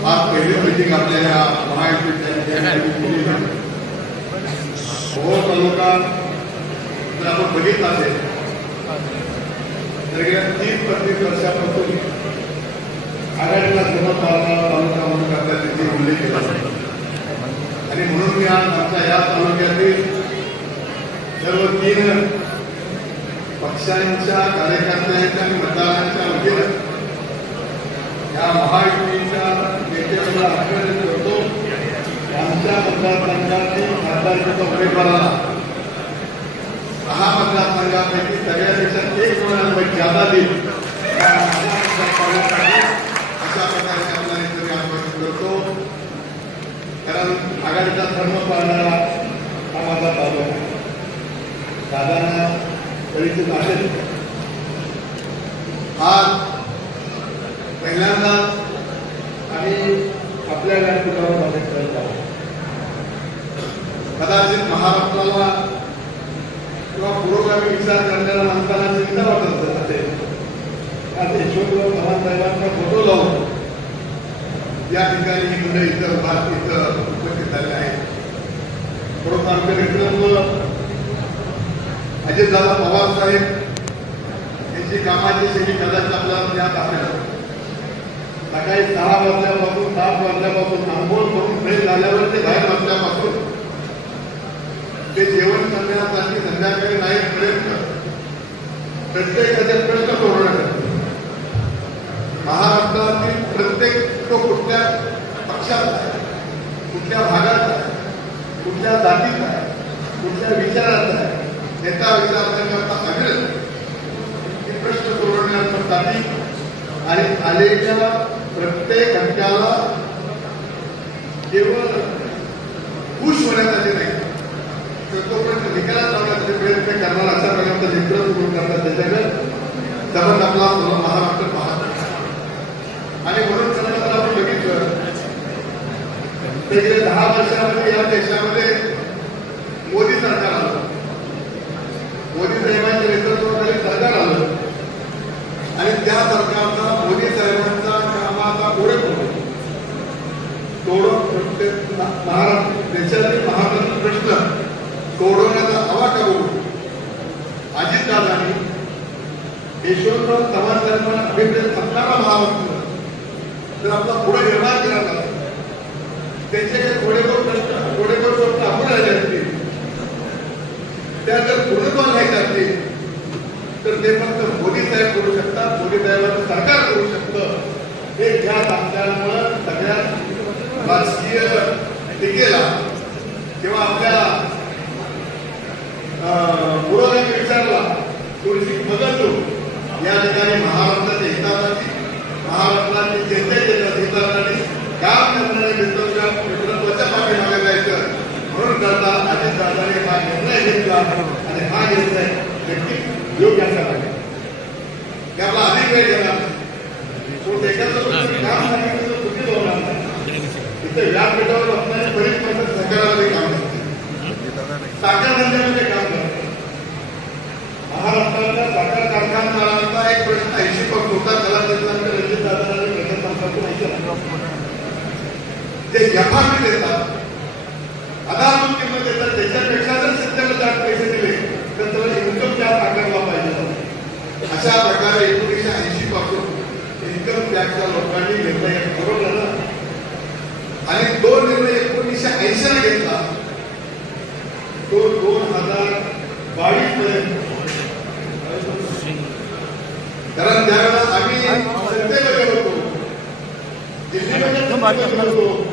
आज पहिली मिटिंग आपल्याला महायुतीच्या हो तालुका जर आपण बघितला असेल तर गेल्या तीन पस्तीस वर्षापासून आघाडीला जमत तालुका म्हणून करता तिथे उल्लेख केला आणि म्हणून मी आज आमच्या या तालुक्यातील सर्व तीन पक्षांच्या कार्यकर्त्यांच्या आणि मतदारांच्या वतीनं या महायुतीच्या नेत्याला करतो आमच्या मतदारसंघातील खासदारकीचा उमेदवाराला सहा मतदारसंघापैकी सगळ्यापेक्षा एक जादा देईल अशा प्रकारचे आपल्याला तरी करतो कारण आघाडीचा धर्म पाळणारा हा माझा बाबा आहे आहे आज पहिल्यांदा आपल्याला व्यासपीठावर प्रवेश करत आहोत कदाचित महाराष्ट्राला किंवा पुरोगामी विचार करणाऱ्या माणसाला चिंता वाटत असेल आज यशवंतराव चव्हाण फोटो लावून या ठिकाणी ही मंडळी इथं उभा इथं उपस्थित झाले आहेत. परंतु आमचे नेतृत्व अजितदादा पवार साहेब यांची कामाची शैली कदाचित आपल्याला ज्ञात असेल. सकाळी सहा वाजल्यापासून सात वाजल्यापासून आंघोळ करून फ्रेश झाल्यावर ते बाहेर बसल्यापासून. ते जेवण करण्यासाठी संध्याकाळी नाही प्रयत्न प्रत्येकाचे प्रश्न सोडवण्यासाठी महाराष्ट्रातील प्रत्येक तो कुठल्या पक्षात आहे कुठल्या भागात आहे कुठल्या जातीत आहे कुठल्या विचारात आहे याचा विचार करण्याचा सगळं प्रश्न सोडवण्यासाठी आणि आलेल्या प्रत्येक घटकाला केवळ खुश होण्यासाठी नाही. तर तो प्रश्न निकालात लावण्यासाठी प्रयत्न करणार अशा प्रकारचं नेतृत्व कोण करतात. त्याच्याकडे जमत आपला महाराष्ट्र पाहत. आणि म्हणून खरं तर आपण बघितलं ते गेल्या दहा वर्षामध्ये या देशामध्ये मोदी सरकार आलं मोदी साहेबांच्या नेतृत्वाखाली सरकार आलं आणि त्या सरकारचा मोदी साहेबांचा कामाचा पुढे तोडून प्रत्येक महाराष्ट्र देशातील महाराष्ट्र प्रश्न सोडवण्याचा आवाका बघून अजितदादांनी यशवंतराव चव्हाण साहेबांना अभिप्रेत असणारा महाराष्ट्र तर आपला पुढे निर्माण केला झाला त्यांचे काही थोडेफार प्रश्न थोडेफार प्रश्न आपण राहिले असतील त्या जर पुढे पण नाही असतील तर ते फक्त मोदी साहेब करू शकतात. मोदी साहेबांचं सरकार करू शकतं. हे ज्या असल्यामुळं सगळ्या ठिकाणी महाराष्ट्राच्या हितासाठी महाराष्ट्रातील जनतेच्या हितासाठी काम करणाऱ्या नेतृत्वाच्या नेतृत्वाच्या पाठीमागे जायचं. म्हणून करता अजित दादाने हा निर्णय घेतला आणि हा निर्णय नक्की योग्य असा त्याला अधिक वेळ नाही. तो फक्त काम सांगितलं तर चुकी होणार नाही. इथं व्यासपीठावर बसणारे बरेच माणसं सरकारामध्ये काम करतात. साखर धंद्यामध्ये काम करतात. महाराष्ट्रातल्या साखर कारखानदारांचा एक प्रश्न ऐंशी पक्ष होता त्याला त्याच्यानंतर रणजित दादांनी प्रकल्प संस्थापन ऐकलं जे एफआरपी देतात. आधारभूत किंमत देतात. त्याच्यापेक्षा जर शेतकऱ्याला जास्त पैसे दिले तर त्याला इन्कम टॅक्स आकारला पाहिजे. अशा प्रकारे एकोणीसशे ऐंशी पासून इन्कम टॅक्सच्या लोकांनी निर्णय ठरवला ना? आणि तो निर्णय mais ou menos